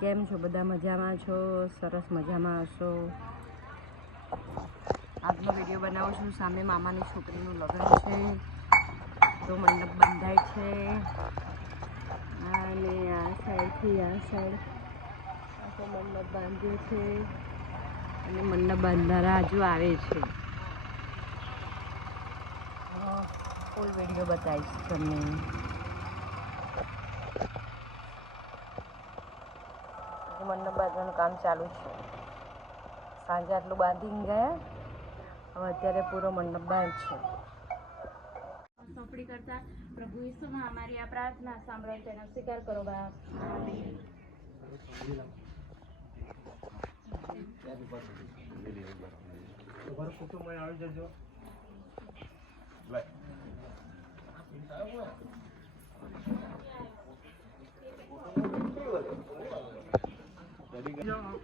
કેમ છો બધા? મજામાં છો? સરસ મજામાં હશો. આજનો વિડીયો બનાવું છું. સામે મામાની છોકરીનું લગ્ન છે તો મંડપ બંધાય છે અને આ સાઈડથી આ સાઈડ આખો મંડપ બાંધ્યો છે અને મંડપ બાંધનારા હજુ આવે છે. ફૂલ વિડીયો બતાવીશ તમને. મંડપ બાંધવાનું કામ ચાલુ છે. સાંજે આટલું બાંધીને ગયા, હવે અત્યારે પૂરો મંડપ બહાર છે. સોંપડી કરતા પ્રભુ ઈસુમાં અમારી આ પ્રાર્થના સાંભળો, તેનો સ્વીકાર કરો બાપ. કુટુંબમાં આવી જજો.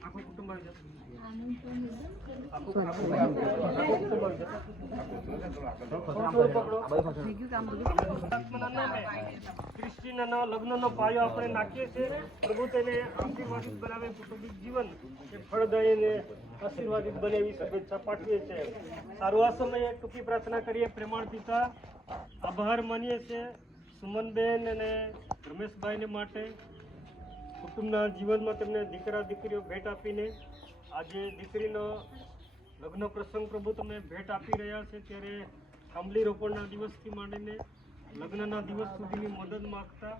આખો કુટુંબ આવી જશે. ક્રિસ્ટીના લગ્નનો પાયો આપણે નાખીએ છીએ. પ્રભુ તેને આશીર્વાદિત બનાવે, કુટુંબિક જીવન એ ફળદાયી આશીર્વાદિત બને એવી શુભેચ્છા પાઠવીએ છીએ. સારું, આ સમયે ટૂંકી પ્રાર્થના કરીએ. પ્રેમાળ પિતા, આભાર માનીએ છીએ સુમનબેન અને રમેશભાઈને માટે કુટુંબના જીવનમાં તેમને દીકરા દીકરીઓ ભેટ આપીને આજે દીકરીનો લગ્ન પ્રસંગ પ્રભુ તમે ભેટ આપી રહ્યા છે, ત્યારે થાંભલી રોપણના દિવસથી માંડીને લગ્નના દિવસ સુધીની મદદ માગતા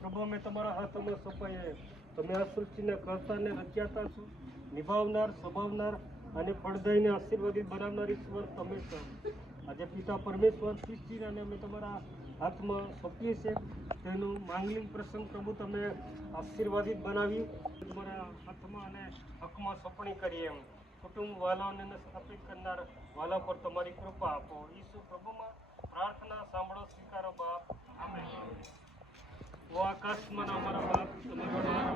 પ્રભુ અમે તમારા હાથમાં સોંપાઈએ. તમે આ સૃષ્ટિને કરતાને રચ્યાતા છો, નિભાવનાર, સ્વભાવનાર અને ફળદાયીને આશીર્વાદિત બનાવનાર ઈશ્વર તમે છો. આજે પિતા પરમેશ્વર ખ્રિસ્તીને અને અમે તમારા હાથમાં સોંપીએ છીએ. તેનું માંગલિક પ્રસંગ પ્રભુ તમે આશીર્વાદિત બનાવી તમારા હાથમાં અને હકમાં સોંપણી કરી. એમ કુટુંબ વાલાઓને સ્થાપિત કરનાર વાલા પર તમારી કૃપા આપો. ઈસુ પ્રભુમાં પ્રાર્થના સાંભળો, સ્વીકારો બાપ. આમેન. ઓ આકાશમાં અમારા બાપ, તમારો નામ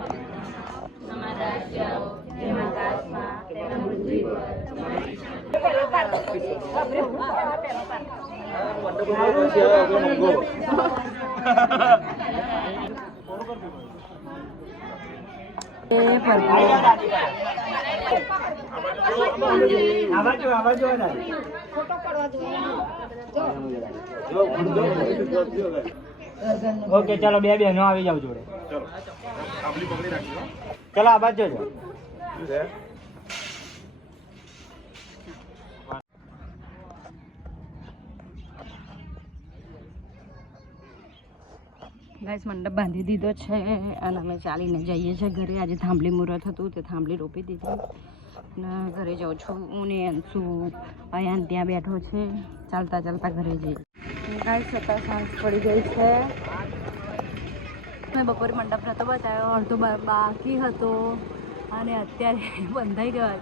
ઓકે, ચાલો બે બહેનો આવી જાવ જોડે. ચાલો આ બાજુ જો. ગાઈસ, મંડપ બાંધી દીધો છે અને અમે ચાલીને જઈએ છીએ ઘરે. આજે થાંભલી મુહૂર્ત હતું, તે થાંભલી રોપી દીધી અને ઘરે જાઉં છું. હું ને અંશુ અહીંયા ત્યાં બેઠો છે. ચાલતા ચાલતા ઘરે જઈએ. ગાઈસ, અત્યારે સાંજ પડી ગઈ છે. મેં બપોરે મંડપ નહોતો બતાવ્યો, અડધો બાકી હતો અને અત્યારે બંધાઈ ગયો.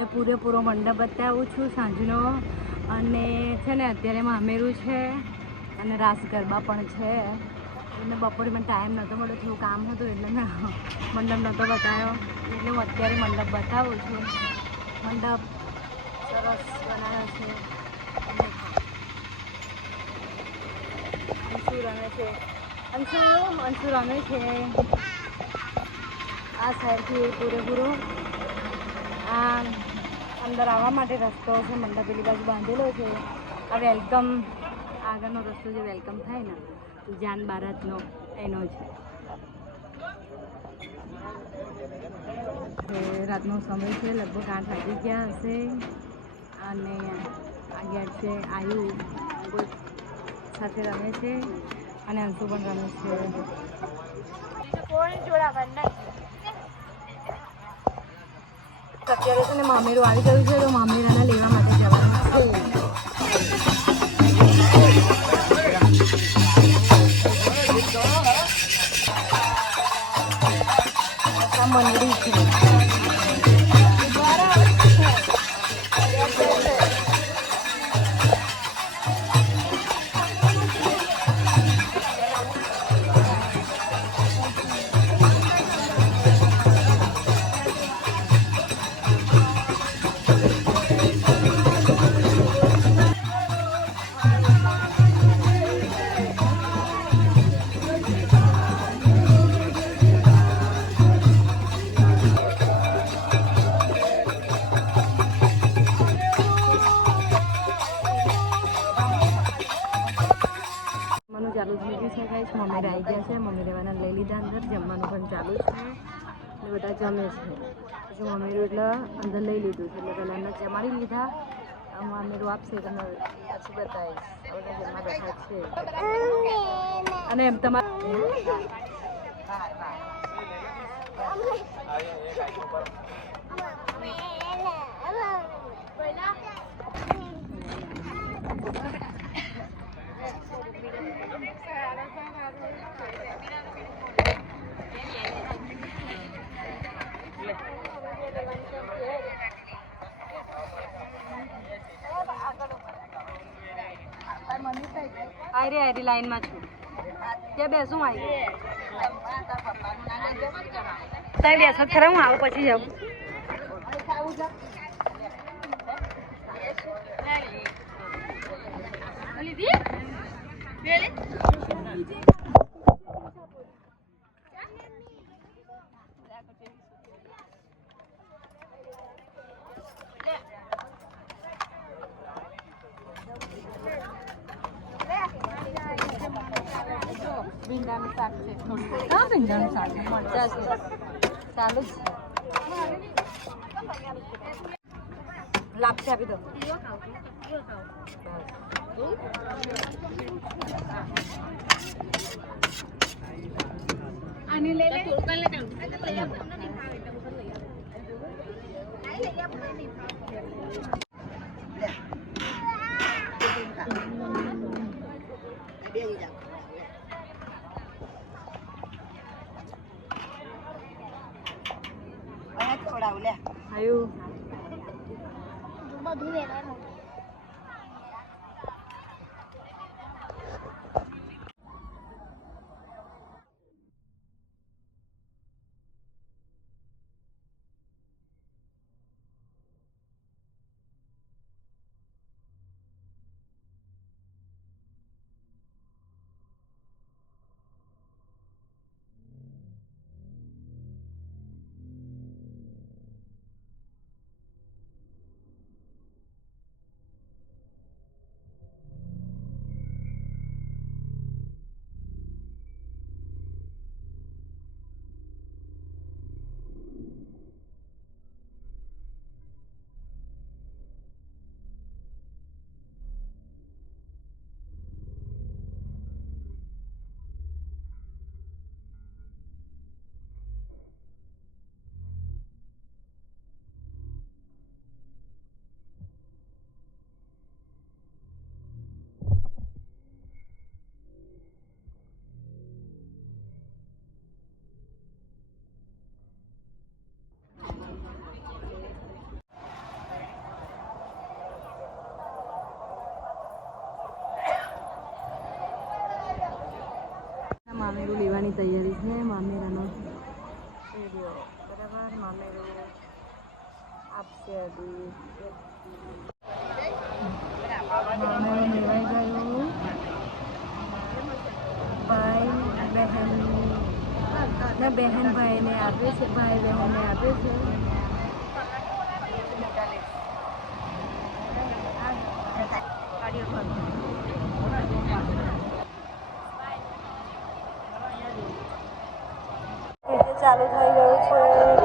એ પૂરેપૂરો મંડપ બતાવું છું સાંજનો. અને છે ને અત્યારે મામેરું છે અને રાસ ગરબા પણ છે. મેં બપોરે મને ટાઈમ નહોતો મળ્યો, થોડું કામ હતું એટલે મેં મંડપ નહોતો બતાવ્યો. એટલે હું અત્યારે મંડપ બતાવું છું. મંડપ સરસ બનાવ્યો છે. અંશુ રમે છે. અંશુ રમે છે. આ સાઈડથી પૂરેપૂરો આ અંદર આવવા માટે રસ્તો છે. મંડપ પેલી બાજુ બાંધેલો છે. આ વેલકમ, આગળનો રસ્તો જે વેલકમ થાય ને જાન બારાતનો, એનો છે. રાતનો સમય છે, લગભગ 8 વાગી ગયા હશે અને આગળ છે આયુ કોઈ સાથે રમે છે અને અંશુ પણ રમે છે. અત્યારે છે ને મામેરું આવી ગયું છે તો મામેરાના લેવા માટે જવાનું છે. મંડળી છે. મમ્મી આવી ગયા છે. મમ્મી રહેવાના લઈ લીધા અંદર. જમવાનું પણ ચાલુ છે એટલે બધા જમે છે. પછી મમ્મીનું એટલે અંદર લઈ લીધું છે એટલે પહેલાં અંદર જમાડી લીધા. મમ્મીનું આપશે તમે પછી બતાવીશ. બધા જમવા બેઠા છે અને એમ તમારે આરી લાઈનમાં છું ત્યાં બેસું આવી ત્યાં બેસો ખરા હું આવું પછી જાઉં ભીંડાનું શાક છે થોડું. હા ભીંડાનું શાક મરચાં છે ચાલુ જ લાપસી આપી દો. આને લઈ લે આયુ બધું લેવાનું. મામેરું લેવાની તૈયારી છે. મામેરાનો વિડીયો બરાબર. મામેરું આપશે હજી. મામેરું લેવાઈ ગયું. ભાઈ બહેન ના બહેન ભાઈને આપે છે. ભાઈ બહેનને આપે છે. ચાલુ થઈ ગયું છે.